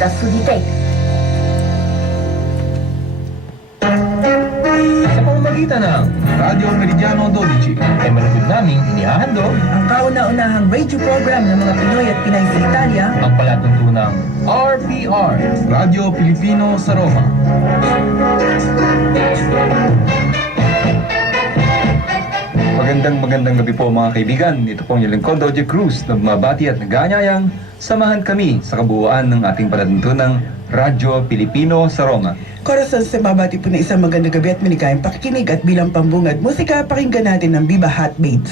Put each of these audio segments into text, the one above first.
da Suditek. Sa pamamagitan ng Radio Meridiano 12, ay malapit naming inihahandog Ang kauna-unahang radio program ng mga Pinoy at Pinay sa Italia. ang palatuntunang RPR, Radio Pilipino sa Roma. Magandang gabi po mga kaibigan. Ito pong yung lingkod, Doje Cruz, na bumabati at nag-aanyayang samahan kami sa kabuuan ng ating palatuntunang Radyo Pilipino sa Roma. Corazon sa babati po na isang magandang gabi at maligayang pakikinig at bilang pambungad musika, pakinggan natin ang Viva Hot Beats.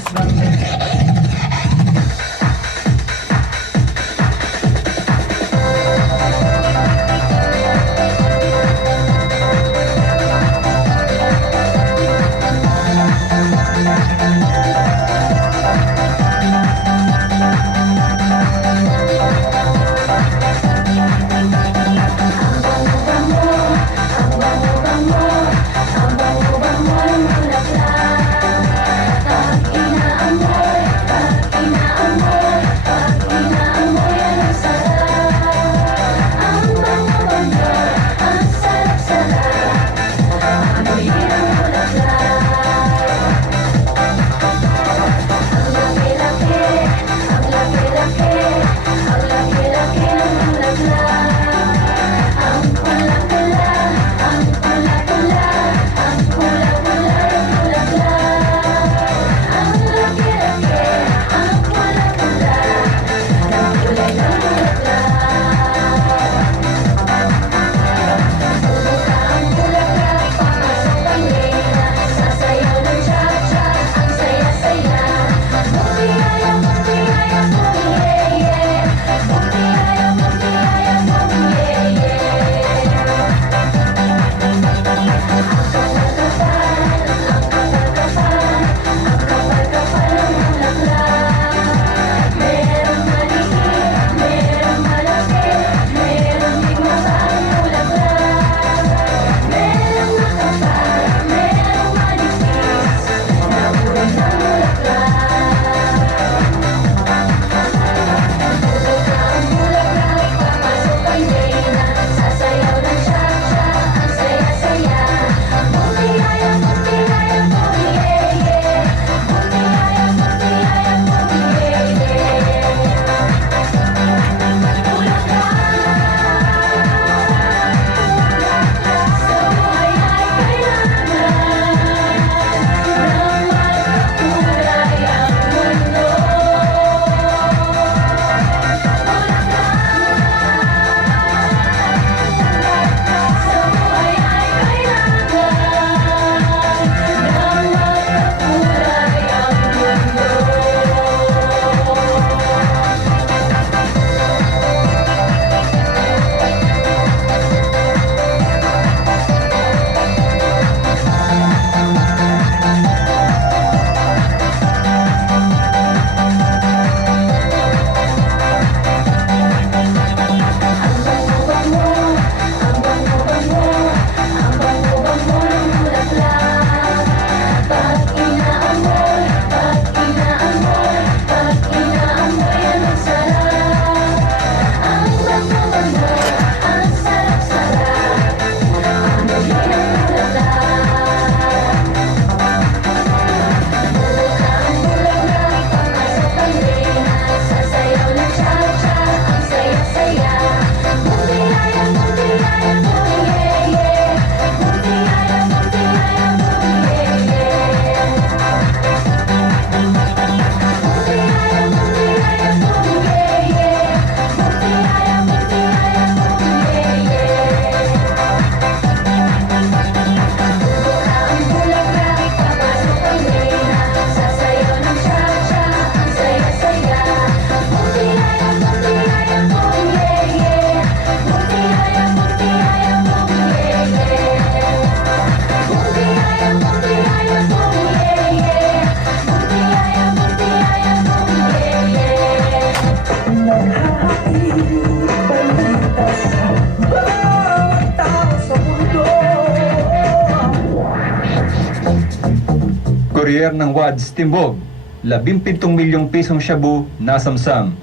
Courier ng WADS Timbog, 17 milyong pisong shabu nasamsam.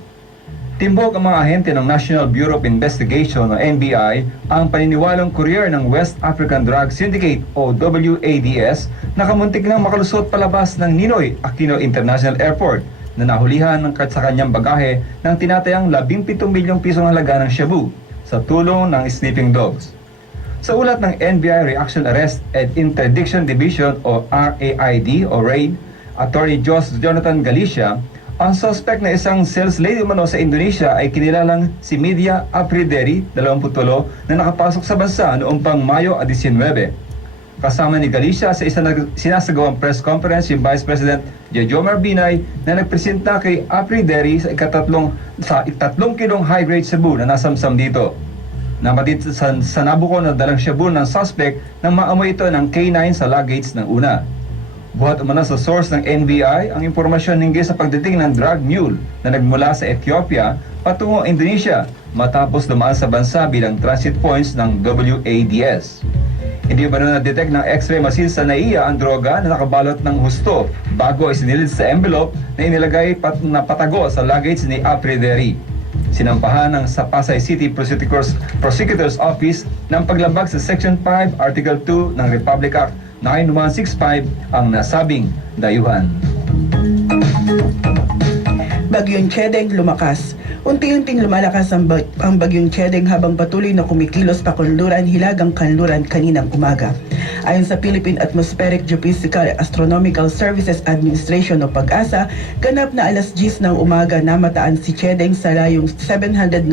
Timbog ang mga ahente ng National Bureau of Investigation o NBI ang paniniwalang courier ng West African Drug Syndicate o WADS na kamuntik nang makalusot palabas ng Ninoy Aquino International Airport na nahulihan sa kanyang bagahe ng tinatayang 17 milyong pisong halaga ng shabu sa tulong ng sniffing dogs. Sa ulat ng NBI Reaction Arrest and Interdiction Division o RAID o RAID, Attorney Jonathan Galicia, ang suspect na isang sales lady umano sa Indonesia ay kinilalang si Media Aprideri, 28, na nakapasok sa bansa noong pang Mayo 19. Kasama ni Galicia sa isang sinasagawang press conference yung Vice President Jejomar Binay na nagpresenta kay Aprideri sa ikatlong kilong high-grade shabu na nasamsam dito. Namatid sa nabuko na dalang shabu ng suspect nang maamoy ito ng K9 sa luggage ng una. Buhat umano sa source ng NBI ang impormasyon hinggil sa pagdating ng drug mule na nagmula sa Ethiopia patungo Indonesia matapos dumaan sa bansa bilang transit points ng WADS. Hindi ba na-detect ng X-ray machine sa NAIA ang droga na nakabalot ng husto bago isinilid sa envelope na inilagay na patago sa luggage ni Aprideri. Sinampahan ng sa Pasay City Prosecutor's Office ng paglabag sa Section 5, Article 2 ng Republic Act 9165 ang nasabing dayuhan. Bagyong Chedeng lumakas. Unti-unting lumalakas ang Bagyong Chedeng habang patuloy na kumikilos pakunluran hilagang kanluran kaninang umaga. Ayon sa Philippine Atmospheric Geophysical Astronomical Services Administration o PAGASA, ganap na alas 10 ng umaga namataan si Chedeng sa layong 795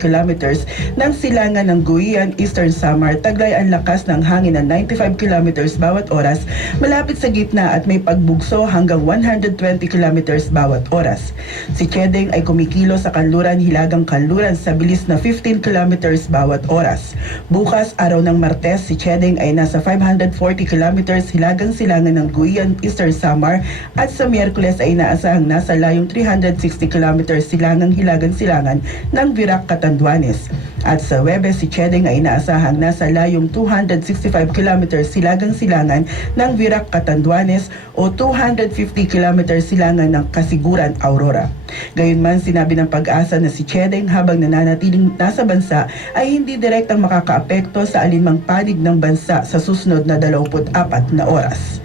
kilometers ng silangan ng Guian, Eastern Samar. Taglay ang lakas ng hangin na 95 kilometers bawat oras, malapit sa gitna at may pagbugso hanggang 120 kilometers bawat oras. Si Chedeng ay kumikilo sa kanluran hilagang kanluran sa bilis na 15 kilometers bawat oras. Bukas, araw ng Martes, si Chedeng ay nasa 540 kilometers hilagang silangan ng Guian, Eastern Samar at sa Miyerkules ay inaasahang nasa layong 360 kilometers hilagang silangan ng Virac, Catanduanes. At sa Huwebes, si Chedeng ay inaasahang nasa layong 265 kilometers silagang silangan ng Virac, Catanduanes o 250 kilometers silangan ng Kasiguran, Aurora. Gayunman, sinabi ng PAGASA na si Chedeng habang nananatiling nasa bansa ay hindi direktang makakaapekto sa alinmang panig ng bansa sa susunod na 24 na oras.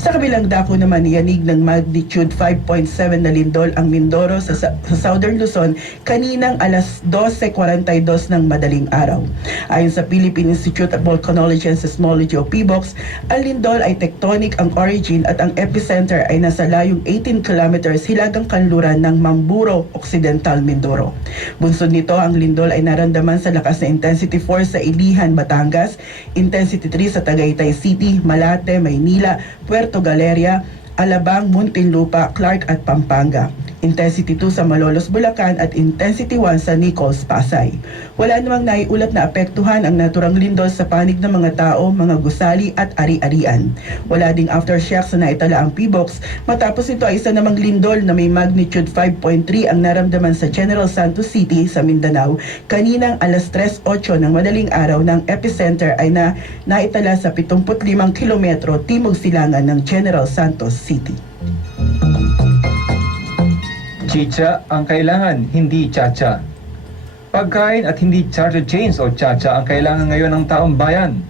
Sa kabilang dako naman, yanig ng magnitude 5.7 na lindol ang Mindoro sa Southern Luzon kaninang alas 12:42 ng madaling araw. Ayon sa Philippine Institute of Volcanology and Seismology o PBOX, ang lindol ay tectonic ang origin at ang epicenter ay nasa layong 18 kilometers hilagang kanluran ng Mamburo, Occidental Mindoro. Bunsod nito, ang lindol ay naramdaman sa lakas na intensity 4 sa Ilihan, Batangas, intensity 3 sa Tagaytay City, Malate, Maynila, Puerto Galera, Alabang, Muntinlupa, Clark at Pampanga. Intensity 2 sa Malolos, Bulacan at Intensity 1 sa Nicols, Pasay. Wala namang naiulat na apektuhan ang naturang lindol sa panig ng mga tao, mga gusali at ari-arian. Wala ding aftershocks na naitala ang PBOX matapos ito ay isa namang lindol na may magnitude 5.3 ang naramdaman sa General Santos City sa Mindanao kaninang alas 3:08 ng madaling araw ng epicenter ay naitala sa 75 kilometro timog silangan ng General Santos City. Chicha ang kailangan, hindi chacha. Pagkain at hindi charter chains o chacha ang kailangan ngayon ng taong bayan.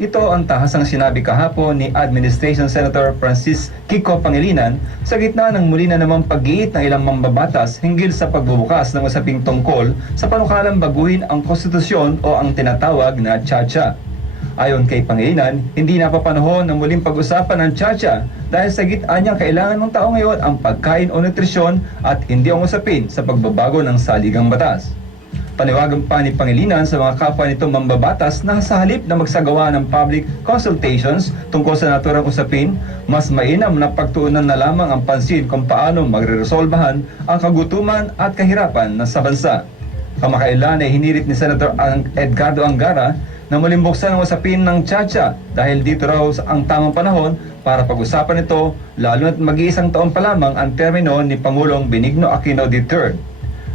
Ito ang tahasang sinabi kahapon ni Administration Senator Francis Kiko Pangilinan sa gitna ng muli na namang pag-iit ng ilang mambabatas hinggil sa pagbubukas ng usaping tungkol sa panukalang baguhin ang konstitusyon o ang tinatawag na chacha. Ayon kay Pangilinan, hindi napapanahon ng muling pag-usapan ng chacha dahil sa gitna niya kailangan ng tao ngayon ang pagkain o nutrisyon at hindi ang usapin sa pagbabago ng saligang batas. Paniwagan pa ni Pangilinan sa mga kapwa nitong mambabatas na sa halip na magsagawa ng public consultations tungkol sa naturang usapin, mas mainam na pagtuunan na lamang ang pansin kung paano magreresolbahan ang kagutuman at kahirapan sa bansa. Kamakailan ay hinirit ni Senator Edgardo Angara na muling buksan ang usapin ng chacha dahil dito raw ang tamang panahon para pag-usapan ito lalo na't mag-iisang taon pa lamang ang termino ni Pangulong Benigno Aquino III.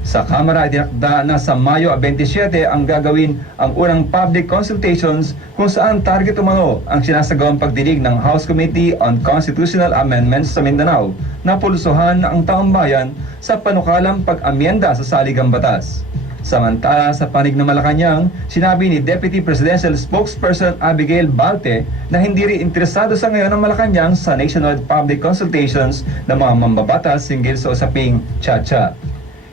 Sa Kamara, dinakda na sa Mayo 27 ang gagawin ang unang public consultations kung saan target umano ang sinasagawang pagdinig ng House Committee on Constitutional Amendments sa Mindanao na pulsuhan ang taong bayan sa panukalang pag-amyenda sa saligang batas. Samantala, sa panig ng Malacanang, sinabi ni Deputy Presidential Spokesperson Abigail Balte na hindi rin interesado sa ngayon ng Malacanang sa nationwide public consultations ng mga mambabatas hinggil sa usaping Chacha.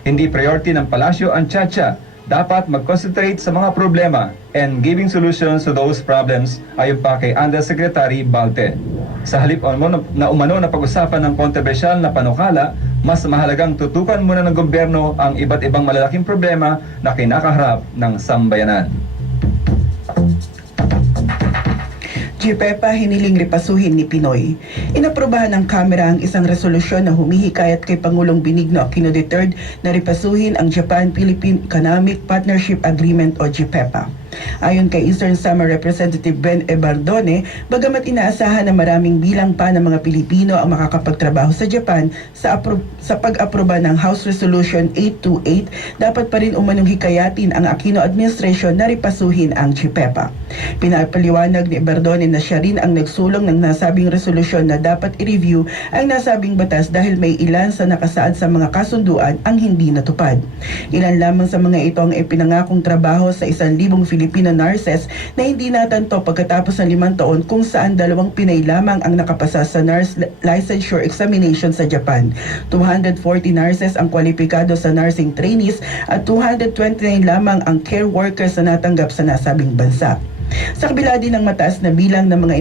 Hindi priority ng palasyo ang Chacha. Dapat mag-concentrate sa mga problema and giving solutions to those problems, ayon pa kay Undersecretary Balte. Sa halip na umano na pag-usapan ng kontrobersyal na panukala, mas mahalagang tutukan muna ng gobyerno ang iba't ibang malalaking problema na kinakaharap ng sambayanan. GPEPA hiniling ripasuhin ni Pinoy. Inaprubahan ng Kamara ang isang resolusyon na humihikayat kay Pangulong Benigno Aquino III na ripasuhin ang Japan-Philippine Economic Partnership Agreement o GPEPA. Ayon kay Eastern Samar Representative Ben Ebardone, bagamat inaasahan na maraming bilang pa ng mga Pilipino ang makakapagtrabaho sa Japan sa pag-aproba ng House Resolution 828, dapat pa rin umanong hikayatin ang Aquino administration na ripasuhin ang GPEPA. Pinapaliwanag ni Ebardone na siya rin ang nagsulong ng nasabing resolusyon na dapat i-review ang nasabing batas dahil may ilan sa nakasaad sa mga kasunduan ang hindi natupad. Ilan lamang sa mga ito ang ipinangakong trabaho sa 1,000 Filipino nurses na hindi natanto pagkatapos ng 5 taon kung saan 2 Pinay lamang ang nakapasa sa nurse licensure examination sa Japan. 240 nurses ang kwalipikado sa nursing trainees at 229 lamang ang care workers na natanggap sa nasabing bansa. Sa kabila din ng mataas na bilang ng mga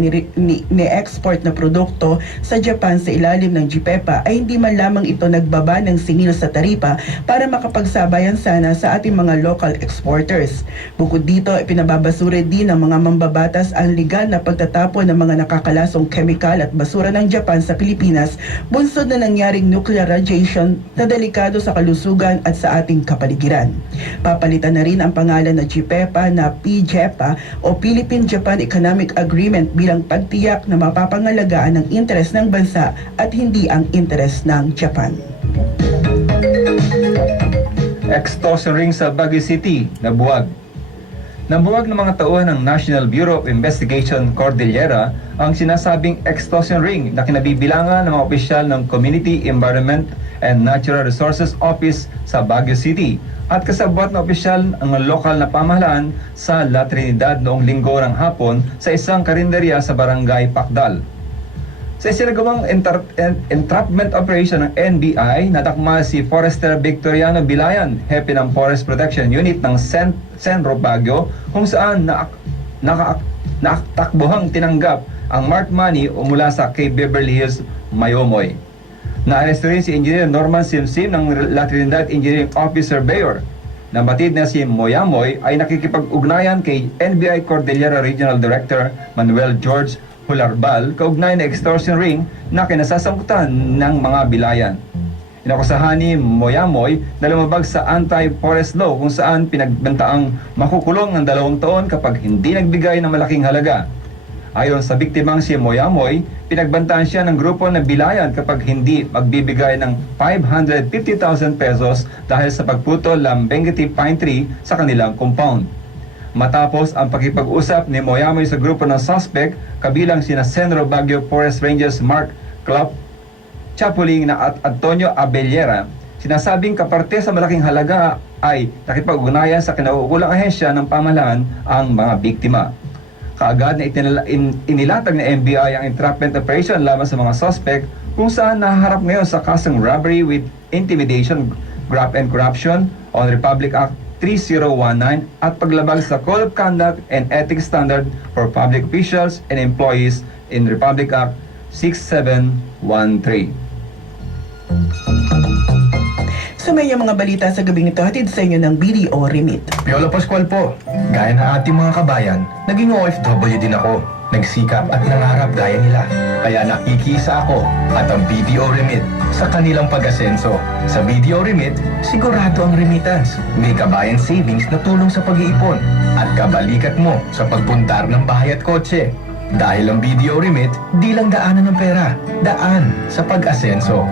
ini-export na produkto sa Japan sa ilalim ng GPEPA ay hindi man lamang ito nagbaba ng singil sa taripa para makapagsabayan sana sa ating mga local exporters. Bukod dito, ipinababasura din ng mga mambabatas ang legal na pagtatapon ng mga nakakalasong chemical at basura ng Japan sa Pilipinas, bunsod na nangyaring nuclear radiation na delikado sa kalusugan at sa ating kapaligiran. Papalitan na rin ang pangalan na GPEPA na PJEPA o Philippine-Japan Economic Agreement bilang pagtiyak na mapapangalagaan ang interes ng bansa at hindi ang interes ng Japan. Extortion ring sa Baguio City, nabuwag. Nabuwag ng mga tauhan ng National Bureau of Investigation Cordillera ang sinasabing extortion ring na kinabibilangan ng mga opisyal ng Community Environment and Natural Resources Office sa Baguio City at kasabwat na opisyal ng lokal na pamahalaan sa La Trinidad noong linggo ng hapon sa isang karinderya sa Barangay Pakdal. Sa isinagawang entrapment operation ng NBI, natakma si Forester Victoriano Bilayan, hepe ng Forest Protection Unit ng Senro Baguio, kung saan nakatakbuhang tinanggap ang marked money mula sa kay Beverly Hills, Mayomoy. Naaresto rin si Engineer Norman Simsim ng La Trinidad Engineering Office Surveyor. Nabatid na si Moyamoy ay nakikipag-ugnayan kay NBI Cordillera Regional Director Manuel George Hularbal kaugnay na extortion ring na kinasasangkutan ng mga bilayan. Inakusahan ni Moyamoy na lumabag sa anti-forest law kung saan pinagbentaang makukulong ng 2 taon kapag hindi nagbigay ng malaking halaga. Ayon sa biktimang si Moyamoy, pinagbantaan siya ng grupo ng bilayan kapag hindi magbibigay ng 550,000 pesos dahil sa pagputol ng Bengueti Pine Tree sa kanilang compound. Matapos ang pakipag-usap ni Moyamoy sa grupo ng suspect, kabilang sina Senro Baguio Forest Rangers Mark Club Chapuling at Antonio Abellera, sinasabing kaparte sa malaking halaga ay nakipag-ugnayan sa kinauukulang ahensya ng pamahalaan ang mga biktima. Kaagad na inilatag ng NBI ang entrapment operation laban sa mga suspect kung saan nahaharap ngayon sa kasong robbery with intimidation, graft and corruption on Republic Act 3019 at paglabag sa Code of Conduct and Ethics Standard for Public Officials and Employees in Republic Act 6713. Sa may mga balita sa gabing ito, hatid sa inyo ng BDO Remit. Piolo Pascual po. Gaya ng ating mga kabayan, naging OFW din ako. Nagsikap at nangarap gaya nila. Kaya nakikisa ako at ang BDO Remit sa kanilang pag-asenso. Sa BDO Remit, sigurado ang remittance. May kabayan savings na tulong sa pag-iipon at kabalikat mo sa pagpuntar ng bahay at kotse. Dahil ang BDO Remit, di lang daanan ng pera, daan sa pag-asenso.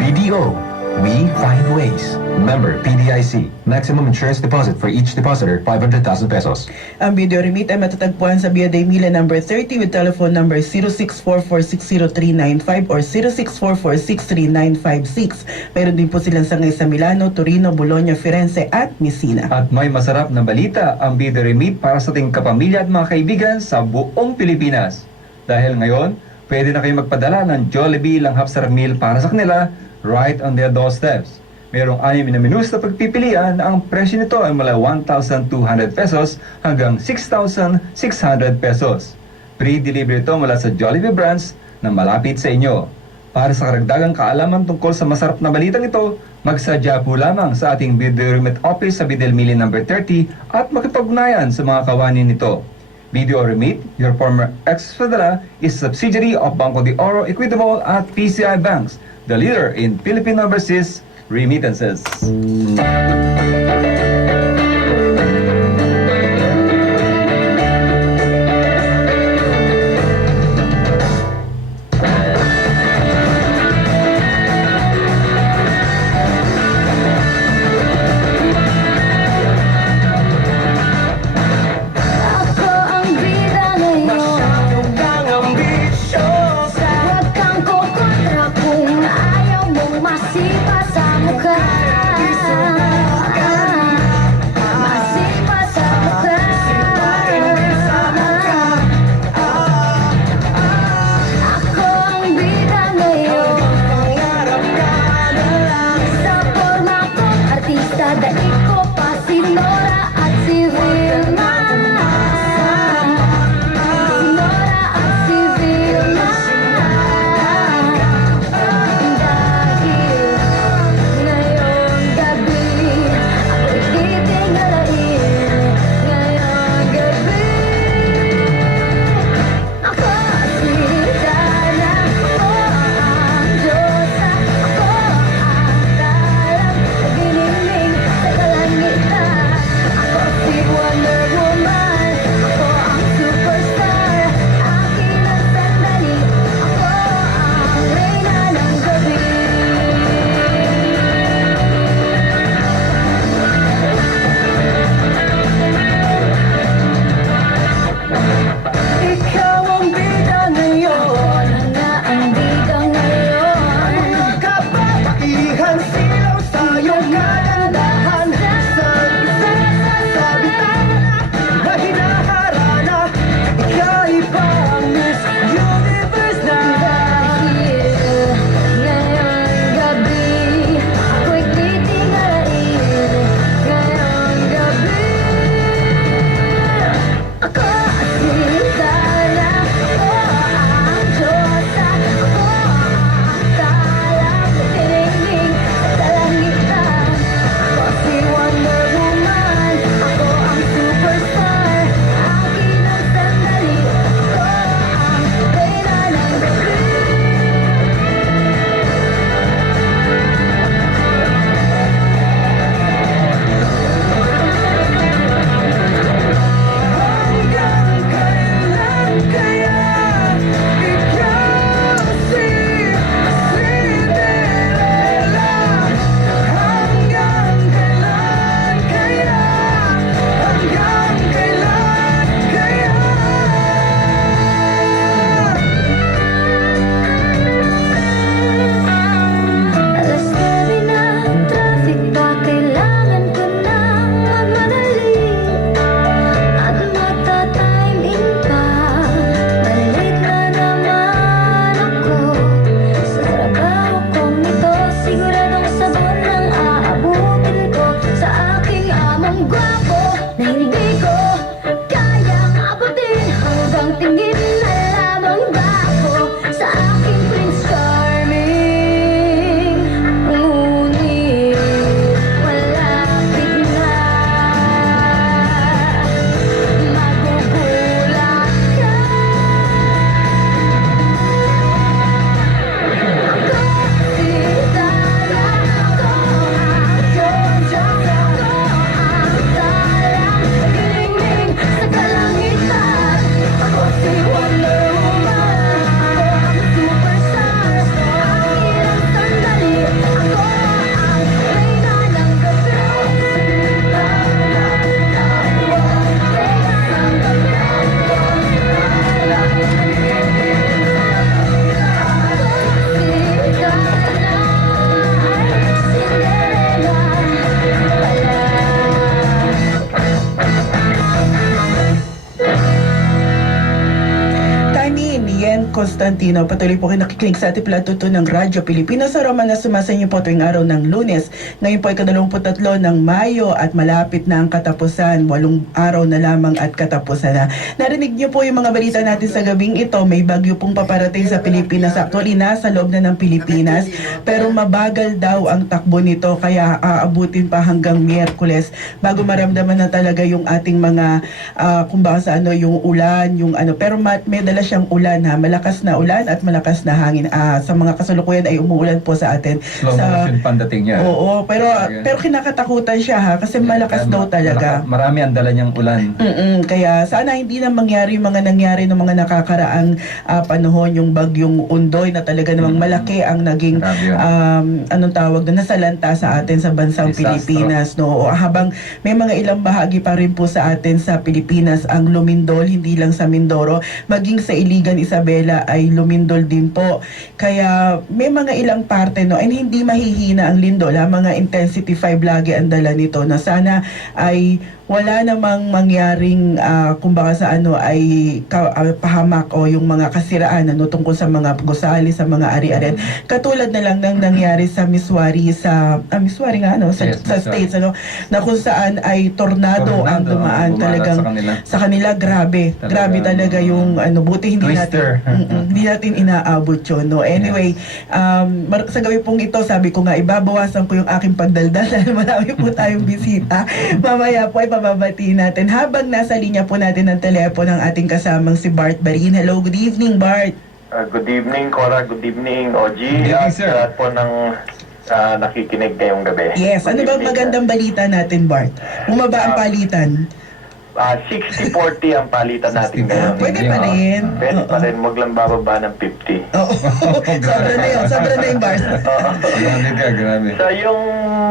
BDO, We find ways. Member PDIC. Maximum insurance deposit for each depositor, 500,000 pesos. Ang video remit ay matatagpuan sa Via de Mila number 30 with telephone number 0644603995 or 0644633956. Mayroon din po silang sangay sa Milano, Torino, Bologna, Firenze at Messina. At may masarap na balita ang Video Remit para sa ating kapamilya at mga kaibigan sa buong Pilipinas. Dahil ngayon, pwede na kayo magpadala ng Jollibee Langhap Sarap Meal para sa kanila right on their doorsteps. Merong 6 na menus na pagpipilian na ang presyo nito ay mula 1,200 pesos hanggang 6,600 pesos. Pre-delivery ito mula sa Jollibee branch na malapit sa inyo. Para sa karagdagang kaalaman tungkol sa masarap na balitang ito, magsadya po lamang sa ating Video Remit Office sa Bidelmili number 30 at makipag-ugnayan sa mga kawanin nito. Video Remit, your former ex-Federa, is a subsidiary of Banco de Oro Equitable at PCI Banks, the leader in Philippine overseas remittances. Ako ang bida ngayon. Masyadong kang ambisyosa. Huwag kang kukontra kung ayaw mong masipa sa mukha. Constantino. Patuloy po kayo nakikinig sa ating platuto ng Radyo Pilipinas. Sa Roma na sumasa niyo po tuwing araw ng Lunes. Ngayon po ay 23 ng Mayo at malapit na ang katapusan. 8 araw na lamang at katapusan na. Narinig niyo po yung mga balita natin sa gabing ito. May bagyo pong paparating sa Pilipinas. Actually, nasa loob na ng Pilipinas. Pero mabagal daw ang takbo nito. Kaya aabutin pa hanggang Miyerkules bago maramdaman na talaga yung ating mga kumbaga sa ano, yung ulan, yung ano. Pero may dala siyang ulan ha. Malakas na ulan at malakas na hangin. Sa mga kasalukuyan ay umuulan po sa atin. Slow motion pandating niya. Oo, pero kinakatakutan siya ha kasi malakas daw talaga. Marami ang dala niyang ulan. Kaya sana hindi na mangyari yung mga nangyari ng mga nakakaraang panahon, yung bagyong Undoy na talaga namang malaki ang naging Grabe yun. anong tawag na nasalanta sa atin sa bansang Disastro. Pilipinas, no. Habang may mga ilang bahagi pa rin po sa atin sa Pilipinas ang lumindol, hindi lang sa Mindoro, maging sa Iligan, Isabela ay lumindol din po. Kaya may mga ilang parte, no, and hindi mahihina ang lindol, mga intensity 5 lagi ang dala nito, na sana ay wala namang mangyaring kumbaga sa ano ay pahamak o yung mga kasiraan ano tungkol sa mga gusali, sa mga ari-arian. Katulad na lang ng nangyari sa Missouri, sa Missouri nga ano, Yes, sa Missouri. states ano, na kung saan ay tornado ang dumaan talagang sa kanila. Grabe talaga yung ano, buti hindi Twister. natin hindi natin inaabot yun, no. Anyway, sa gabi pong ito, sabi ko nga ibabawasan ko yung aking pagdaldal dahil marami po tayong bisita. Mamaya po ay pababatiin natin habang nasa linya po natin ang telepono ng ating kasamang si Bart Barin. Hello, good evening, Bart. Good evening, Cora. Good evening, OG. Good evening, sir. At po ng nakikinig ngayong gabi. Yes, ano Good bang evening, magandang balita natin, Bart? Bumaba ang palitan. 60-40 ang palitan natin ngayon. Pwede pa rin. Pwede pa rin, wag lang bababa ng 50. Oo. Sobra na yun, Bart. Grabe ka, grabe. So yung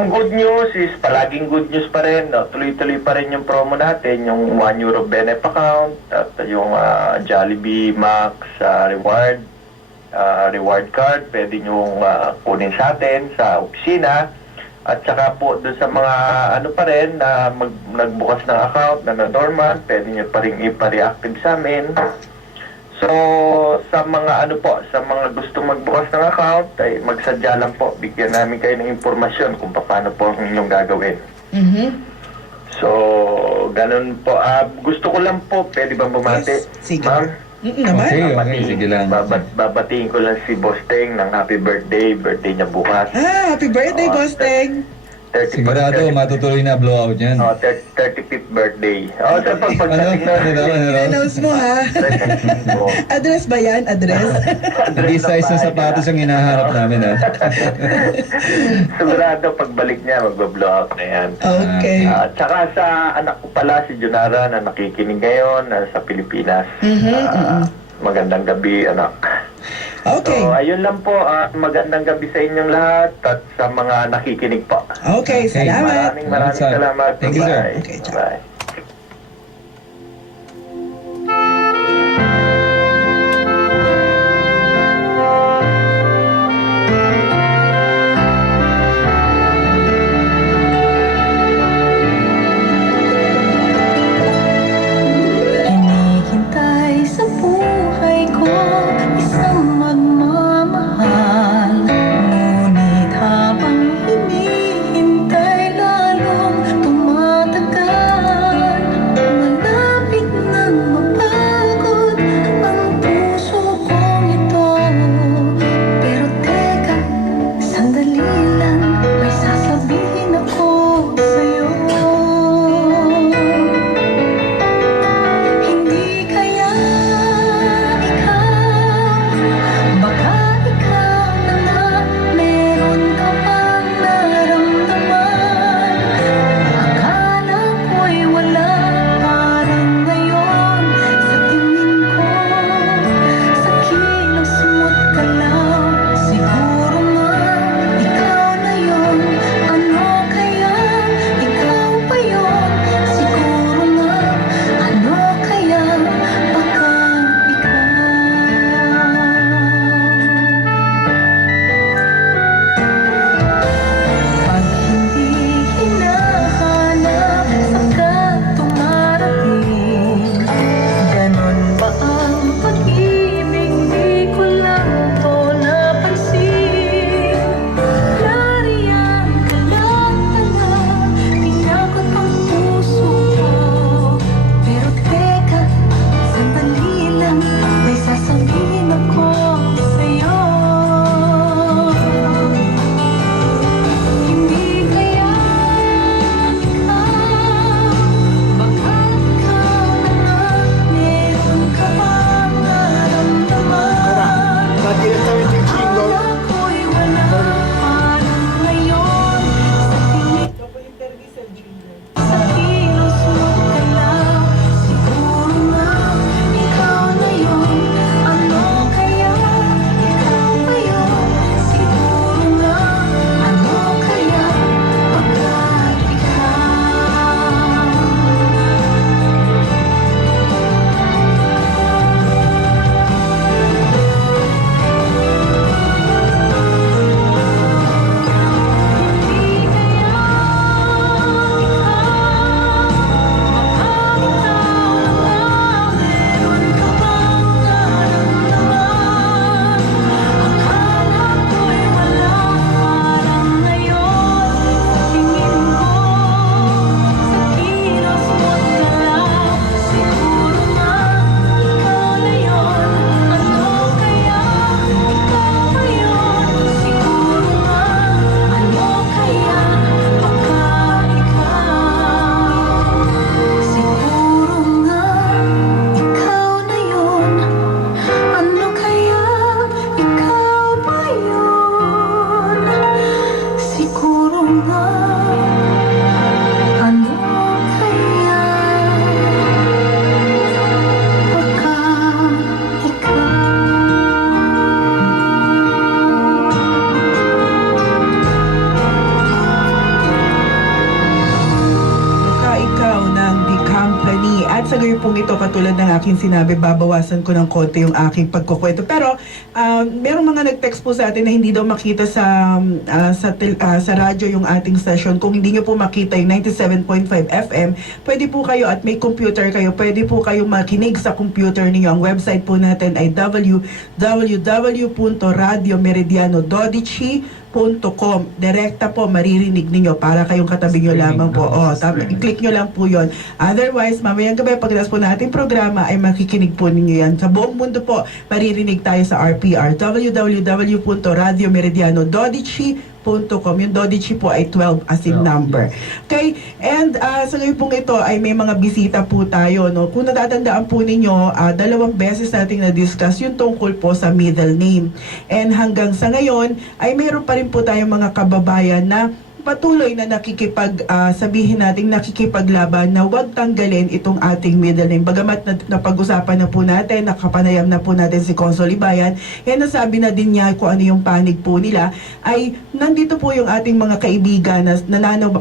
good news is palaging good news pa rin. No? Tuloy-tuloy pa rin yung promo natin, yung €1 Benef account at yung Jollibee Max reward card. Pwede nyo kunin sa atin sa opisina. At saka po doon sa mga ano pa rin na nagbukas ng account na dormant, pwede nyo pa rin ipa-reactive sa amin. So sa mga ano po, sa mga gusto magbukas ng account ay magsadya lang po, bigyan namin kayo ng impormasyon kung paano po ang inyong gagawin. So ganun po. Gusto ko lang po, pwede ba bumati? Yes, sige. Ma'am? Naman. Okay, sige lang. Babatiin ko lang si Boss Teng ng happy birthday niya bukas. Happy birthday, Boss Teng. Sigurado, matutuloy na blowout yan. 35th birthday. Sa pagpagdating I-announce mo ha. Address ba yan? Address? Hindi size ng sapatos ang hinahanap namin, ha? Sigurado pagbalik niya, magba-blowout na yan. Okay. At saka sa anak ko pala, si Junara, na nakikinig ngayon sa Pilipinas. Magandang gabi, anak. Okay. So, ayun lang po. Magandang gabi sa inyong lahat at sa mga nakikinig po. Okay, salamat. Maraming salamat. Thank you, sir. Bye. Okay, ciao. Bye. Hinihintay sa buhay ko isang magmamahal. Ngunit habang hinihintay lalong tumatagal. At sa gayon pong ito, katulad ng aking sinabi, babawasan ko ng konti yung aking pagkukwento. Pero merong mga nag-text po sa atin na hindi daw makita sa radyo yung ating session. Kung hindi nyo po makita yung 97.5 FM, pwede po kayo at may computer kayo, pwede po kayo makinig sa computer niyo. Ang website po natin ay www.radiomeridianododici.com. Direkta po maririnig ninyo para kayong katabi nyo lamang po. I-click nyo lang po yon. Otherwise, mamayang gabi pagkatapos po nating programa ay makikinig po ninyo yan. Sa buong mundo po, maririnig tayo sa RPR. www.radiomeridianododici.com. Yung Dodici po ay 12 as in number. Okay? And sa ngayon pong ito ay may mga bisita po tayo. No? Kung natatandaan po ninyo, 2 beses nating na-discuss yung tungkol po sa middle name. And hanggang sa ngayon ay mayroon pa rin po tayong mga kababayan na patuloy na sabihin natin nakikipaglaban na huwag tanggalin itong ating middle name. Bagamat napag-usapan na po natin, nakapanayam na po natin si Consul Ibayan, nasabi na din niya kung ano yung panig po nila, ay nandito po yung ating mga kaibigan na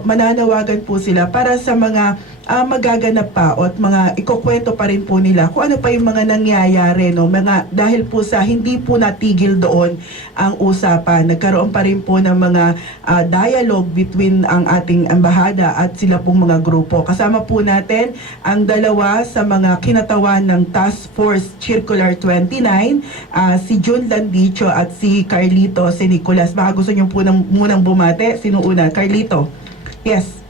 mananawagan po sila para sa mga magaganap pa o at mga ikukwento pa rin po nila kung ano pa yung mga nangyayari, no? Dahil po sa hindi po natigil doon ang usapan, nagkaroon pa rin po ng mga dialogue between ang ating embahada at sila pong mga grupo. Kasama po natin ang 2 sa mga kinatawan ng Task Force Circular 29, si Jun Landicho at si Carlito Nicolas. Baka gusto niyo po munang bumate. Sino una? Carlito. Yes.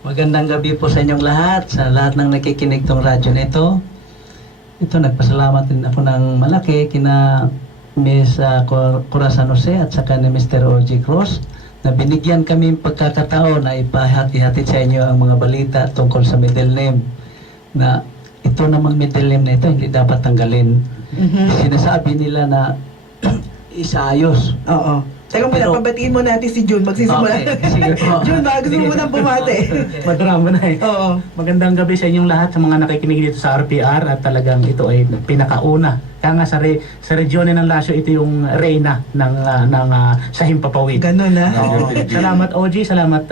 Magandang gabi po sa inyong lahat, sa lahat ng nakikinig tong radyo nito. Ito, nagpasalamat din ako ng malaki kina Ms. Corazon Jose at saka ni Mr. O.G. Cruz na binigyan kami pagkakataon na ipahati-hati sa inyo ang mga balita tungkol sa middle name. Na ito namang middle name na ito, hindi dapat tanggalin. Sinasabi nila na isaayos. Oo. Teka muna, pabatiin mo natin si Jun. Magsisimula. Okay, sige po. Jun, baka gusto mo munang bumate. Madrama na eh. Oo. Magandang gabi sa inyong lahat, sa mga nakikinig dito sa RPR, at talagang ito ay pinakauna. Kaya nga sa regione ng Lazio, ito yung reyna ng sa Himpapawid. Ganun na. Oo. Salamat OG, salamat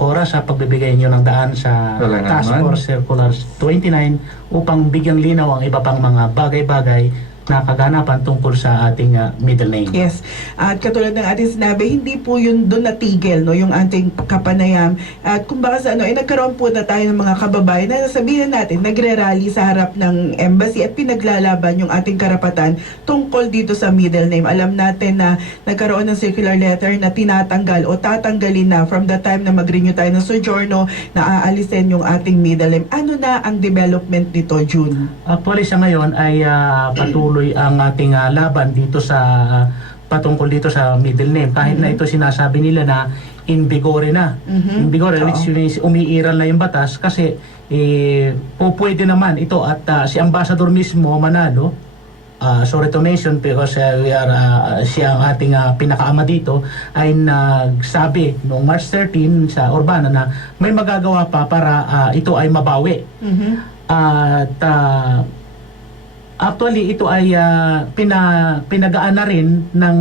Cora sa pagbibigay niyo ng daan sa Walang Task anuman. Force Circular 29 upang bigyang linaw ang iba pang mga bagay-bagay na kaganapan tungkol sa ating middle name. Yes. At katulad ng ating sinabi, hindi po yun doon natigil, no, yung ating kapanayam. At kung baka sa nagkaroon po na tayo ng mga kababayan na sabihin natin, nagre-rally sa harap ng embassy at pinaglalaban yung ating karapatan tungkol dito sa middle name. Alam natin na nagkaroon ng circular letter na tinatanggal o tatanggalin na from the time na mag-renew tayo ng sojourno na aalisin yung ating middle name. Ano na ang development nito, June? Actually sa ngayon ay patuloy ang ating laban dito sa patungkol dito sa middle name, kahit na ito sinasabi nila na in vigore na. In vigore, which means umiiral na yung batas kasi pwede naman ito at si Ambassador mismo Manalo, sorry to mention because siya ang ating pinakaama dito, ay nagsabi noong March 13 sa Urbana na may magagawa pa para ito ay mabawi. At actually, ito ay pinagaan na rin ng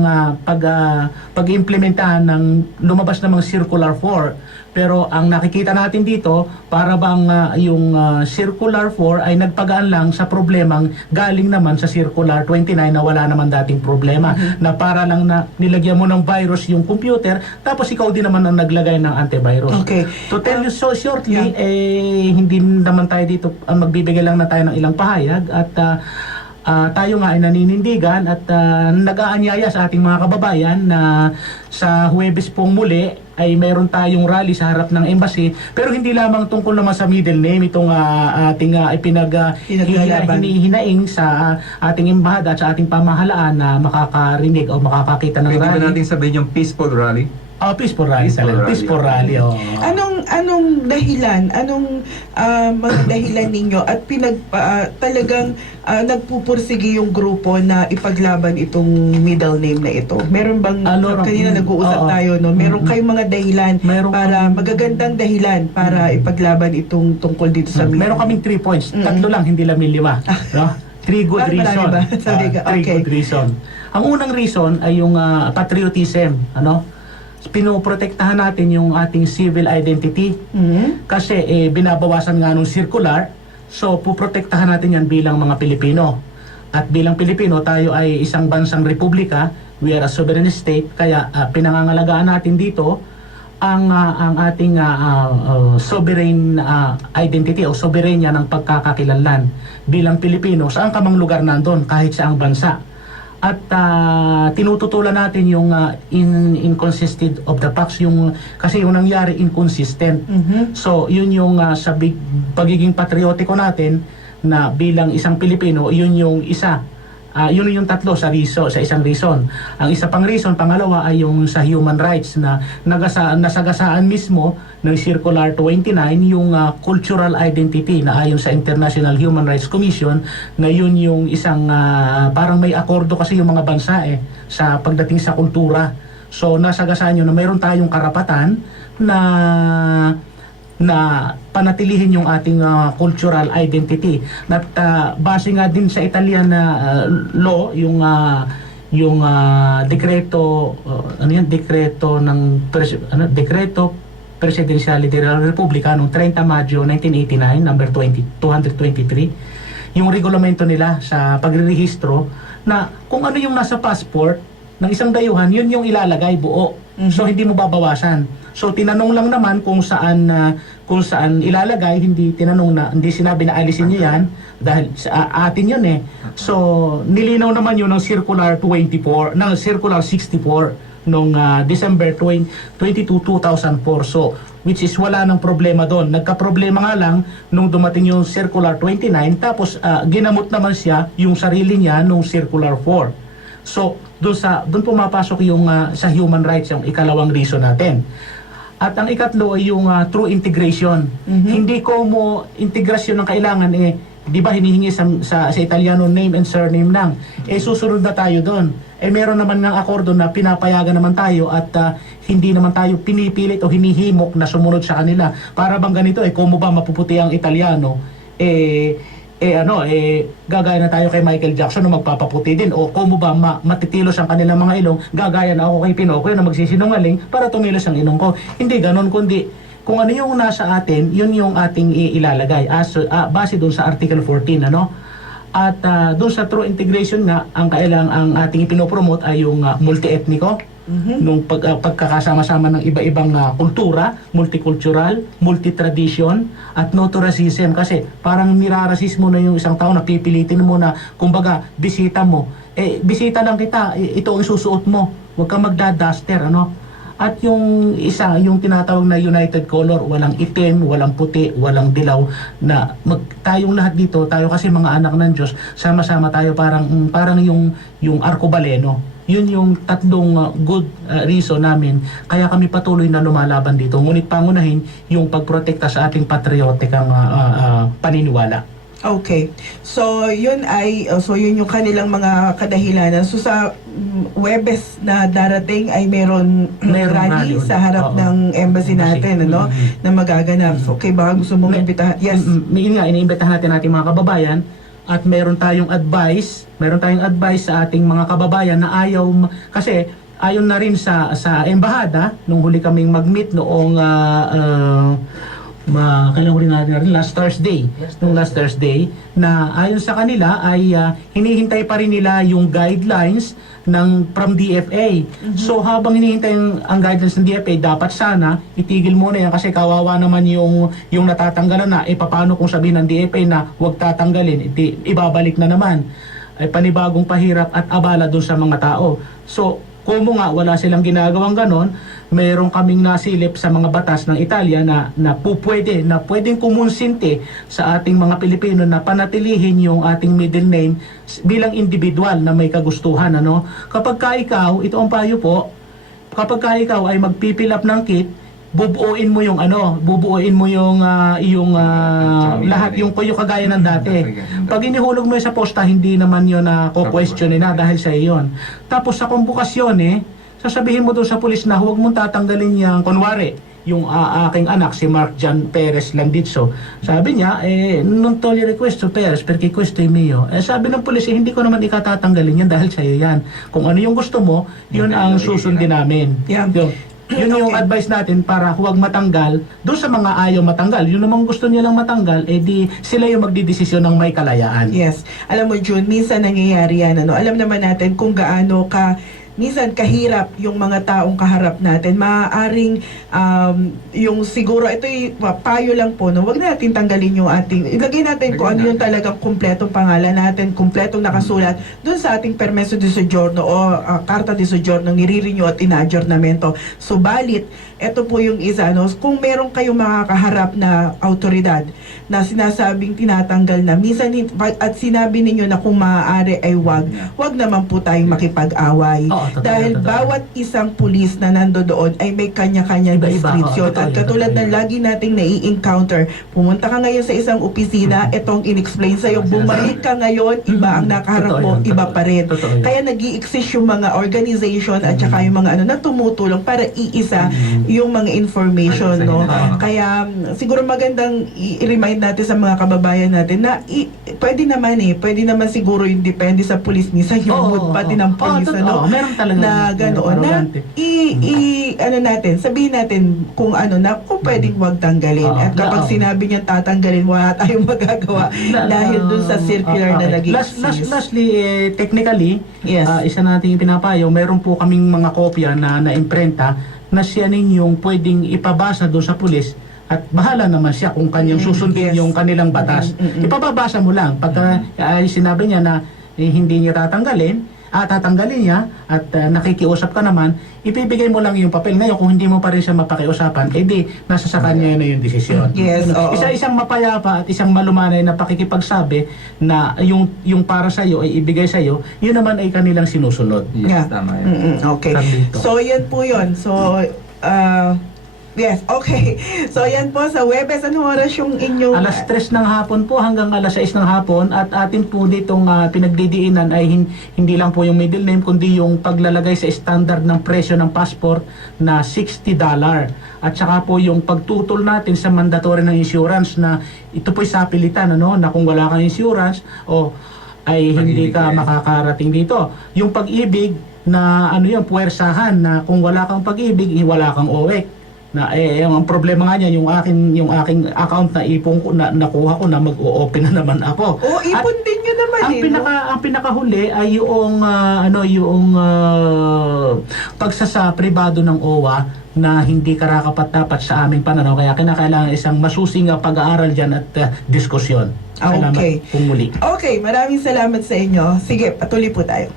pag-implementahan ng lumabas namang Circular 4. Pero ang nakikita natin dito, para bang yung Circular 4 ay nagpagaan lang sa problemang galing naman sa Circular 29 na wala naman dating problema. Na para lang na nilagyan mo ng virus yung computer, tapos ikaw din naman ang naglagay ng antivirus. Okay. To tell you so shortly, hindi naman tayo dito, magbibigay lang na tayo ng ilang pahayag at tayo nga ay naninindigan at nag-aanyaya sa ating mga kababayan na sa Huwebes pong muli ay mayroon tayong rally sa harap ng embassy, pero hindi lamang tungkol naman sa middle name itong ating hinaing sa ating embahada at sa ating pamahalaan na makakarinig o makakakita ng Pwede ba rally. natin sabihin yung peaceful rally? Peaceful rally Peaceful talaga. rally. Peaceful rally. Anong dahilan? Anong mga dahilan ninyo at talagang nagpupursige yung grupo na ipaglaban itong middle name na ito? Meron bang kanina nag-uusap tayo, no? Meron kayong mga dahilan para magagandang dahilan para ipaglaban itong tungkol dito sa middle? Meron kaming 3 points. Tatlo lang, hindi lang 5. No? 3 good reason. Okay. 3 good reason. Ang unang reason ay yung patriotism, pinoprotektahan natin yung ating civil identity kasi binabawasan nga nung circular So, puprotektahan natin yan bilang mga Pilipino. At bilang Pilipino, tayo ay isang bansang republika. We are a sovereign state. Kaya pinangangalagaan natin dito ang ating sovereign identity o soberenya ng pagkakakilanlan. Bilang Pilipino, saan ka mang lugar nandun, kahit saang bansa. At tinututulan natin yung inconsistent of the facts, kasi yung nangyari inconsistent. So yun yung sa pagiging patriotiko natin na bilang isang Pilipino, yun yung isa. Yun yung tatlo sa isang reason. Ang isa pang reason, pangalawa ay yung sa human rights na nasagasaan mismo ng Circular 29 yung cultural identity na ayon sa International Human Rights Commission na yun yung isang parang may akordo kasi yung mga bansa sa pagdating sa kultura. So nasagasaan yun na mayroon tayong karapatan na panatilihin yung ating cultural identity. At base nga din sa Italian law, yung dekreto dekreto Presidenziale della Repubblica noong 30 Maggio 1989, number 223, yung regulamento nila sa pagrerehistro na kung ano yung nasa passport ng isang dayuhan, yun yung ilalagay buo. So hindi mo babawasan. So tinanong lang naman kung saan ilalagay, hindi sinabi na alisin niyo yan dahil sa atin yun So nilinaw naman yun ng Circular 64 noong December 22, 2004. So which is wala nang problema doon. Nagka-problema nga lang nung dumating yung Circular 29 tapos ginamot naman siya yung sarili niya nung Circular 4. So doon pumapasok yung sa human rights, yung ikalawang reason natin. At ang ikatlo ay yung true integration. Hindi ko mo integrasyon ng kailangan di ba hinihingi sa Italiano name and surname lang. Susunod na tayo doon. Meron naman ng akordo na pinapayagan naman tayo at hindi naman tayo pinipilit o hinihimok na sumunod sa kanila. Para bang ganito kung mo ba mapuputi ang Italiano gagaya na tayo kay Michael Jackson na magpapaputi din, o kung mo ba matitilos ang kanilang mga ilong, gagaya na ako kay Pinocchio na magsisinungaling para tumilos ang ilong ko. Hindi ganon, kundi kung ano yung nasa atin, yun yung ating ilalagay base doon sa Article 14, At doon sa true integration nga, ang ating ipinopromote ay yung multi-ethniko, nung pagkakasama-sama ng iba-ibang kultura, multicultural, multi-tradition, at no to racism. Kasi parang nirarasismo na yung isang tao na pipilitin mo na, kumbaga, bisita mo. Bisita lang kita, ito ang isusuot mo. Huwag kang magda-duster, At yung isa, yung tinatawag na united color, walang itim, walang puti, walang dilaw, na tayong lahat dito, tayo kasi mga anak ng Diyos, sama-sama tayo parang yung arcobaleno. Yun yung tatlong good reason namin kaya kami patuloy na lumalaban dito. Ngunit pangunahin yung pagprotekta sa ating patriotikang paniniwala. Okay. So yun yung kanilang mga kadahilanan. So sa Huwebes na darating ay meron rally sa harap ng embassy natin, na magaganap. Okay, baka gusto mong imbitahan? Yes. Iniimbitahan natin ating mga kababayan. At meron tayong advice sa ating mga kababayan na kasi ayon na rin sa embahada nung huli kaming mag-meet noong kailan huli natin last Thursday na ayon sa kanila ay hinihintay pa rin nila yung guidelines from DFA. So habang hinihintay ang guidelines ng DFA, dapat sana itigil muna yan kasi kawawa naman yung natatanggalan na. Paano kung sabihin ng DFA na huwag tatanggalin, ibabalik na naman. Panibagong pahirap at abala doon sa mga tao. So kung nga wala silang ginagawang ganon, mayroon kaming nasilip sa mga batas ng Italia na pwedeng kumonsinti sa ating mga Pilipino na panatilihin yung ating middle name bilang individual na may kagustuhan. Kapag ikaw, ito ang payo po, kapag ikaw ay magpipil up ng kit, bubuuin mo yung lahat yung kagaya ng dati. Pag inihulog mo sa posta, hindi naman yun na ko-questionin na dahil sa iyon. Tapos sa kumbukasyon sasabihin mo doon sa pulis na huwag mong tatanggalin yung, kunwari, yung aking anak, si Mark John Perez Landitzo. Sabi niya, non togliere questo Perez perché questo è mio. Sabi ng pulis, hindi ko naman ikatatanggalin yan dahil sa'yo yan. Kung ano yung gusto mo, yun ang susundin namin. Yeah. Yun yung Okay. advice natin para huwag matanggal doon sa mga ayaw matanggal. Yun namang gusto nilang matanggal, di sila yung magdidesisyon ng may kalayaan. Yes. Alam mo, June, minsan nangyayari yan. Alam naman natin kung gaano minsan kahirap yung mga taong kaharap natin. Maaaring yung siguro, ito'y payo lang po, no? Huwag natin tanggalin yung ating, ilagay natin kung ano yung talagang kumpletong pangalan natin, kumpletong nakasulat dun sa ating permeso de soggiorno o karta de soggiorno nire-renew at ina-adjournamento. Subalit, ito po yung isa, no? Kung meron kayong mga kaharap na autoridad na sinasabing tinatanggal na, minsan at sinabi ninyo na kung maaari ay wag naman po tayong makipag-away. Oo, totoo, Dahil totoo. bawat isang pulis na nando doon ay may kanya-kanyang Iba-iba, description. oo, totoo At yun, katulad totoo ng yun. lagi nating nai-encounter, pumunta ka ngayon sa isang opisina, itong in-explain sa'yo, bumalik ka ngayon, iba ang nakaharap Totoo mo, yun, iba totoo. pa rin. Totoo yun. Kaya nag-i-exist yung mga organization at saka yung mga na tumutulong para iisa yung mga information, no? Kaya siguro magandang i-remind natin sa mga kababayan natin na pwede naman siguro yung depende sa pulis minsan yung Oo, mood pati ng pulis, totoo. ano? Meron talaga Na ganoon na ano natin, sabihin natin kung ano na kung pwedeng wag tanggalin. Oo, At kapag oo. sinabi niya tatanggalin, wala tayong magagawa dahil dun sa circular na nag-exist. Lastly, technically, Yes. isa nating pinapayo, meron po kaming mga kopya na imprenta na siya ninyong pwedeng ipabasa doon sa pulis at bahala naman siya kung kanyang susundin yes. yung kanilang batas. Ipababasa mo lang. Pagka sinabi niya na hindi niya tatanggalin niya at nakikiusap ka naman, ibibigay mo lang yung papel. Ngayon, kung hindi mo pa rin siya mapakiusapan, nasa sa kanya na yung desisyon. Yes, oo. Isang mapayapa at isang malumanay na pakikipagsabi na yung para sa iyo ay ibigay sa iyo, yun naman ay kanilang sinusunod. Yes, tama yun. Okay. Sandito. So, yan po yun. So, yes, okay. So, yan po sa Webes. Anong oras yung inyong... Alas 3 ng hapon po hanggang alas 6 ng hapon at atin po ditong pinagdidiinan ay hindi lang po yung middle name kundi yung paglalagay sa standard ng presyo ng passport na $60 at saka po yung pagtutol natin sa mandatory ng insurance na ito po'y sapilitan, ano, na kung wala kang insurance ay hindi ka makakarating dito. Yung pag-ibig na yung puwersahan na kung wala kang pag-ibig, wala kang OEC. Na ang problema nga niya yung aking account na ipon ko na nakuha ko na mag-o-open na naman ako. ipon din nyo naman Ang pinakahuli ay yung pagsasa pribado ng OWA na hindi karapat-dapat sa aming pananaw, kaya kinakailangan isang masusing pag-aaral diyan at diskusyon. Salamat Okay. po muli. Okay, maraming salamat sa inyo. Sige, patuloy po tayo.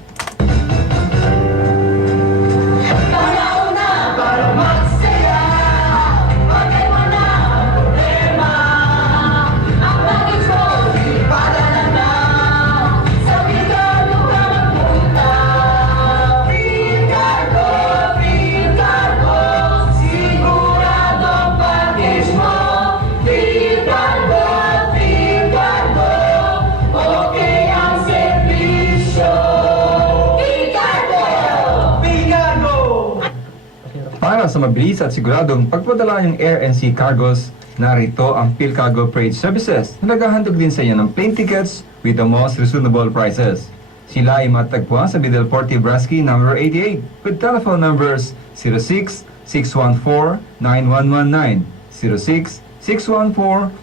Para sa mabilis at siguradong pagpadala ng air and sea cargos, narito ang PhilCargo Freight Services na naghahandog din sa iyo ng plane tickets with the most reasonable prices. Sila ay matagpuan sa Middle Forty Brasky number 88 with telephone numbers 06-614-9119,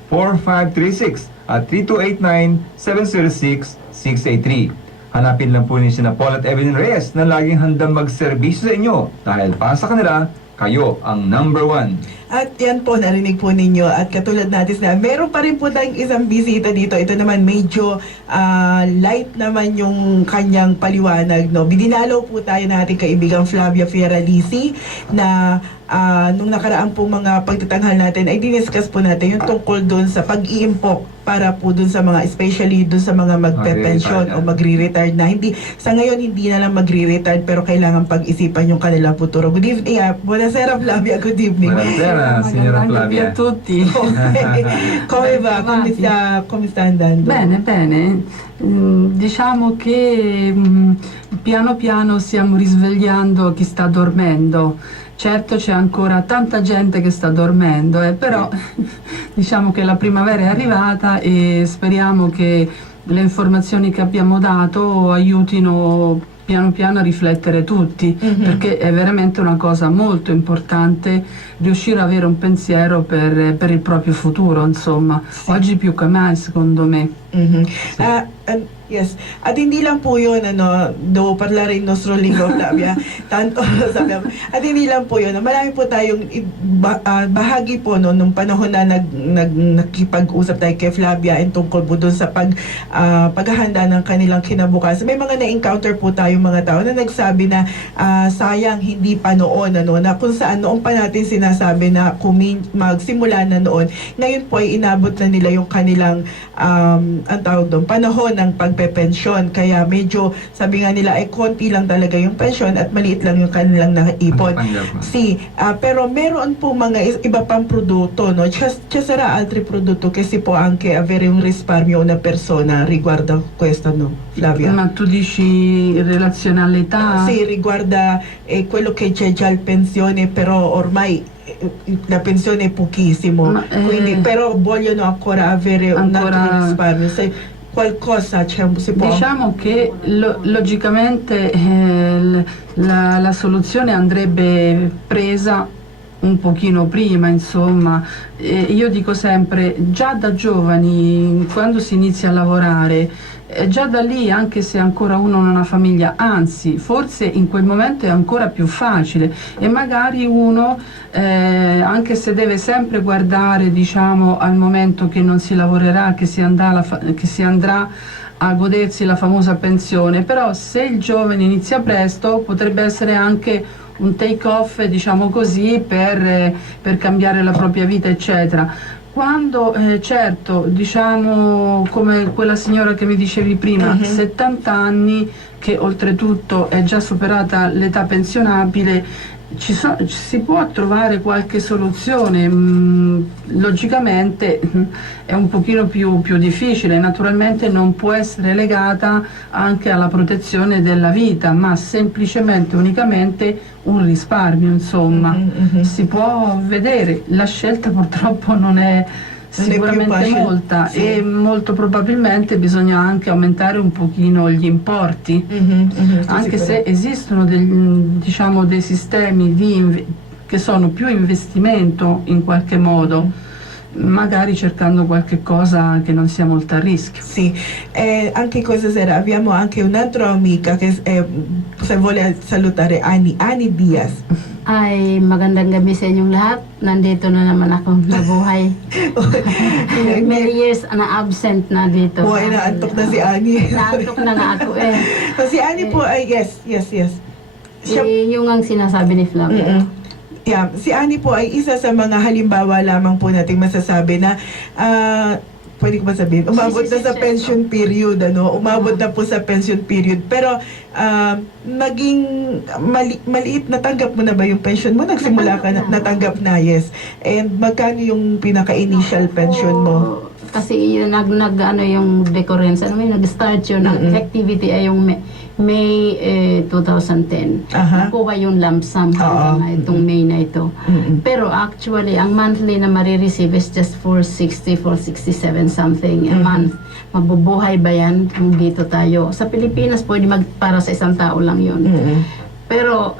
06-614-4536 at 3289-706-683. Hanapin lang po niyo si Paul at Evelyn Reyes na laging handang magserbisyo sa inyo dahil para sa kanila, kayo ang number 1. At yan po, narinig po ninyo. At katulad natin na meron pa rin po tayong isang bisita dito. Ito naman medyo light naman yung kanyang paliwanag. No? Bininalo po tayo ng ating kaibigang Flavia Fieralisi na nung nakaraan po mga pagtatanghal natin ay diniscuss po natin yung tungkol doon sa pag-iimpok para po doon sa mga, especially doon sa mga magpe-pension o magre-retire na. Sa ngayon, hindi na lang magre-retire pero kailangan pag-isipan yung kanilang futuro. Good evening. Buonasera Flavia, good evening. Buonasera, signora Flavia. a tutti. Come va? Come sta andando? Bene, bene. Diciamo che piano piano stiamo risvegliando chi sta dormendo. Certo c'è ancora tanta gente che sta dormendo, però diciamo che la primavera è arrivata e speriamo che le informazioni che abbiamo dato aiutino piano piano riflettere tutti, perché è veramente una cosa molto importante riuscire ad avere un pensiero per il proprio futuro, insomma, oggi più che mai secondo me. Yes. At hindi lang po yun, do parlare in nostro lingua, Flavia, tanto sabihan. At hindi lang po yun, marami po tayong bahagi po no, nung panahon na nakipag-usap tayo kay Flavia and tungkol po doon sa paghahanda ng kanilang kinabukasan. May mga na-encounter po tayong mga tao na nagsabi na sayang hindi pa noon, na kung saan noon pa natin sinasabi na magsimula na noon, ngayon po ay inabot na nila yung kanilang ang tawag doon, panahon ng pagpepensyon. Kaya medyo, sabi nga nila, ay konti lang talaga yung pensyon at maliit lang yung kanilang nakaipon. Pero meron po mga iba pang produkto, no? Ci sarà altri prodotti che si può anche avere un risparmio una persona riguardo questo, no, Flavia? Ma tu dici in relazione all'età? Sì, riguarda quello che c'è già il pensione, però ormai la pensione è pochissimo, quindi però vogliono ancora avere un altro risparmio. Se qualcosa si può... Diciamo che logicamente la soluzione andrebbe presa un pochino prima, insomma. Io dico sempre, già da giovani, quando si inizia a lavorare, già da lì, anche se ancora uno non ha famiglia, anzi, forse in quel momento è ancora più facile e magari uno, anche se deve sempre guardare, diciamo, al momento che non si lavorerà, che si andrà a godersi la famosa pensione, però se il giovane inizia presto potrebbe essere anche un take off, diciamo così, per cambiare la propria vita, eccetera. Quando, certo, diciamo come quella signora che mi dicevi prima, 70 anni, che oltretutto è già superata l'età pensionabile, si può trovare qualche soluzione. Logicamente è un pochino più difficile, naturalmente non può essere legata anche alla protezione della vita, ma semplicemente, unicamente un risparmio, insomma. Si può vedere, la scelta purtroppo non è sicuramente molta, sì. E molto probabilmente bisogna anche aumentare un pochino gli importi, anche se esistono diciamo dei sistemi che sono più investimento in qualche modo, magari cercando qualche cosa che non sia molto a rischio. Sì, anche questa sera abbiamo anche un'altra amica che se vuole salutare Annie Diaz. Ay, magandang gabi sa inyong lahat. Nandito na naman ako nabuhay. Many years na absent na dito. Buhay na antok na si Annie. Naantok na nga ako eh. So, si Annie po ay, yes. Yung ang sinasabi ni Flavia. Yeah, si Annie po ay isa sa mga halimbawa lamang po nating masasabi na pwede ko ba sabihin, umabot na sa pension period, umabot na po sa pension period, pero maging maliit, natanggap mo na ba yung pension mo? Nagsimula ka na, natanggap na, yes. And magkano yung pinaka-initial pension mo? Kasi ano yung decorrence, nag-start yun, ang activity ay yung May 2010. Nakuha yung lump sum itong May na ito. Pero actually, ang monthly na marireceive is just 460, 467 something a month. Mabubuhay ba yan kung dito tayo? Sa Pilipinas, pwede para sa isang tao lang yun. Pero,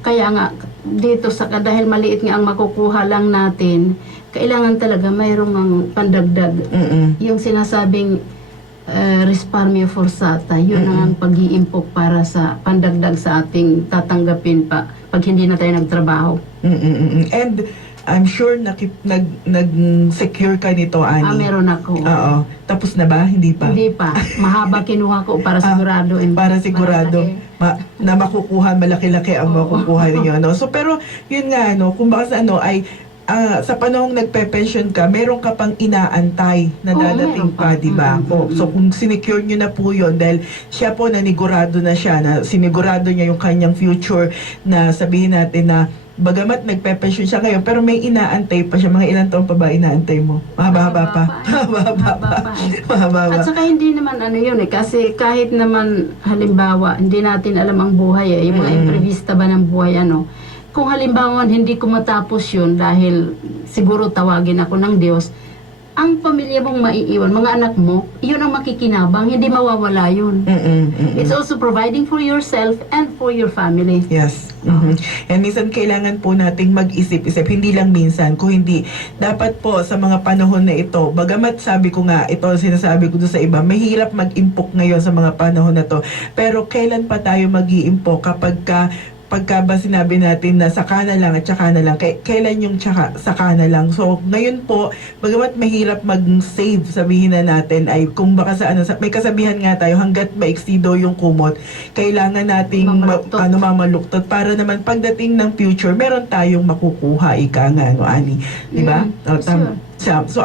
kaya nga, dito dahil maliit nga ang makukuha lang natin, kailangan talaga mayroong pandagdag. Yung sinasabing risparmio forsata, yun ang pag-iimpok para sa pandagdag sa ating tatanggapin pag hindi na tayo nagtrabaho. And I'm sure nag-secure ka nito, Annie. Meron ako. Oo. Tapos na ba? Hindi pa? Hindi pa. Mahaba kinuha ko para sigurado. Para sigurado. Na makukuha, malaki-laki ang makukuha ninyo. So, pero yun nga, kung baka ay sa panahong nagpe-pension ka, meron ka pang inaantay na dadating pa, di ba? So kung sinecure nyo na po yun, dahil siya po nanigurado na siya, na sinigurado niya yung kanyang future, na sabihin natin na bagamat nagpe-pension siya ngayon, pero may inaantay pa siya. Mga ilang taon pa ba inaantay mo? Mahaba-haba pa. Mahaba-haba. At saka hindi naman yun kasi kahit naman halimbawa, hindi natin alam ang buhay yung mga imprevista ba ng buhay Kung halimbawa hindi ko matapos yun dahil siguro tawagin ako ng Diyos, ang pamilya mong maiiwan, mga anak mo, yun ang makikinabang, hindi mawawala yun. It's also providing for yourself and for your family. Yes. And minsan kailangan po nating mag-isip-isip, hindi lang minsan, kung hindi, dapat po sa mga panahon na ito, bagamat sabi ko nga, ito sinasabi ko doon sa iba, mahirap mag-impok ngayon sa mga panahon na to, pero kailan pa tayo mag-iimpok pagka ba sinabi natin na saka na lang at saka na lang, kailan yung saka na lang? So, ngayon po, bagamat mahirap mag-save, sabihin na natin, ay kung baka may kasabihan nga tayo, hanggat maiksido yung kumot, kailangan nating mamaluktot para naman pagdating ng future, meron tayong makukuha, ika nga, no, Ani? Diba? Sure. So,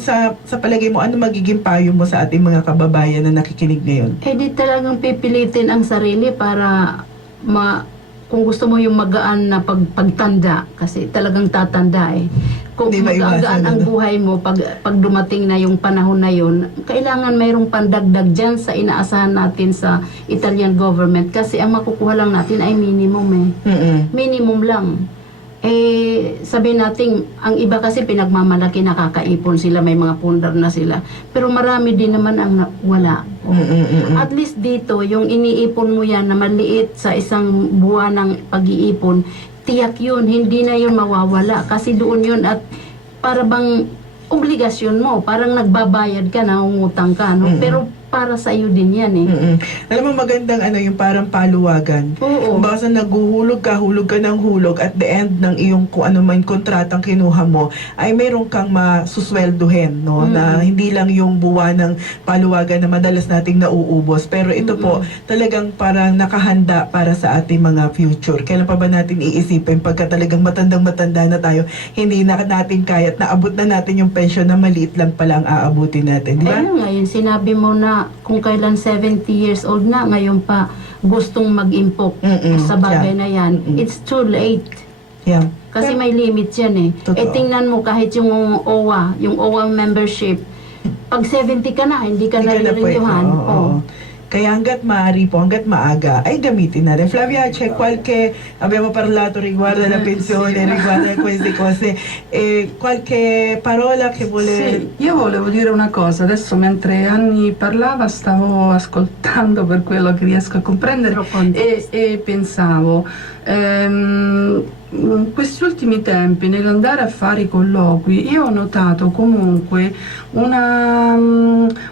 sa palagay mo, ano magiging payo mo sa ating mga kababayan na nakikinig ngayon? Eh di talagang pipilitin ang sarili para kung gusto mo yung magaan na pagtanda, kasi talagang tatanda eh. Kung Di magaan ang buhay mo pag dumating na yung panahon na yun, kailangan mayroong pandagdag dyan sa inaasahan natin sa Italian government, kasi ang makukuha lang natin ay minimum Minimum lang. Sabihin natin, ang iba kasi pinagmamalaki, nakakaipon sila, may mga pundar na sila. Pero marami din naman ang wala. At least dito, yung iniipon mo yan na maliit sa isang buwan ng pag-iipon, tiyak yun, hindi na yun mawawala. Kasi doon yun at para bang obligasyon mo, parang nagbabayad ka, nangungutang ka, no? Pero para sa iyo din yan eh. Alam mo, magandang yung parang paluwagan. Oo. Baka hulog ka ng hulog, at the end ng iyong kung ano man kontratang kinuha mo, ay meron kang masusweldohin, no? Na hindi lang yung buwan ng paluwagan na madalas nating nauubos. Pero ito po, talagang parang nakahanda para sa ating mga future. Kailan pa ba natin iisipin pagka talagang matandang-matanda na tayo, hindi na natin kaya at naabot na natin yung pension na maliit lang pala ang aabutin natin, di ba? Ayun nga, yun, sinabi mo na kung kailan 70 years old na, ngayon pa gustong mag-impok sa bagay na yan, it's too late. Yeah. Kasi may limit yan eh. Totoo. Tingnan mo kahit yung OWA membership, pag 70 ka na, hindi ka na rin-renewan. Oo. Kaya hanggat maaari po, hanggat maaga, ay gamitin natin. Flavia, c'è qualche, abbiamo parlato riguardo la pensione, riguardo queste cose, qualche parola che vuole... Sì, io volevo dire una cosa, adesso mentre Anni parlava stavo ascoltando per quello che riesco a comprendere e pensavo, in questi ultimi tempi nell'andare a fare i colloqui io ho notato comunque una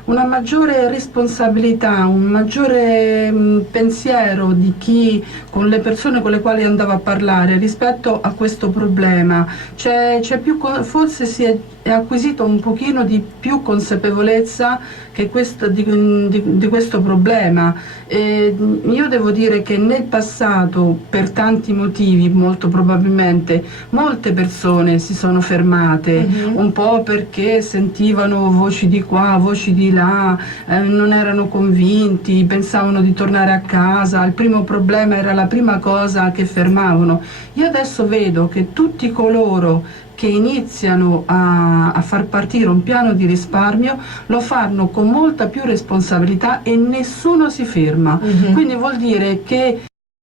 maggiore responsabilità, un maggiore pensiero di chi, con le persone con le quali andavo a parlare rispetto a questo problema. C'è più, forse si è acquisito un pochino di più consapevolezza che di questo problema. Io devo dire che nel passato, per tanti motivi, molto probabilmente molte persone si sono fermate, un po' perché sentivano voci di qua, voci di là, non erano convinti, pensavano di tornare a casa, il primo problema era la prima cosa che fermavano. Io adesso vedo che tutti coloro che iniziano a far partire un piano di risparmio lo fanno con molta più responsabilità e nessuno si ferma. Quindi vuol dire che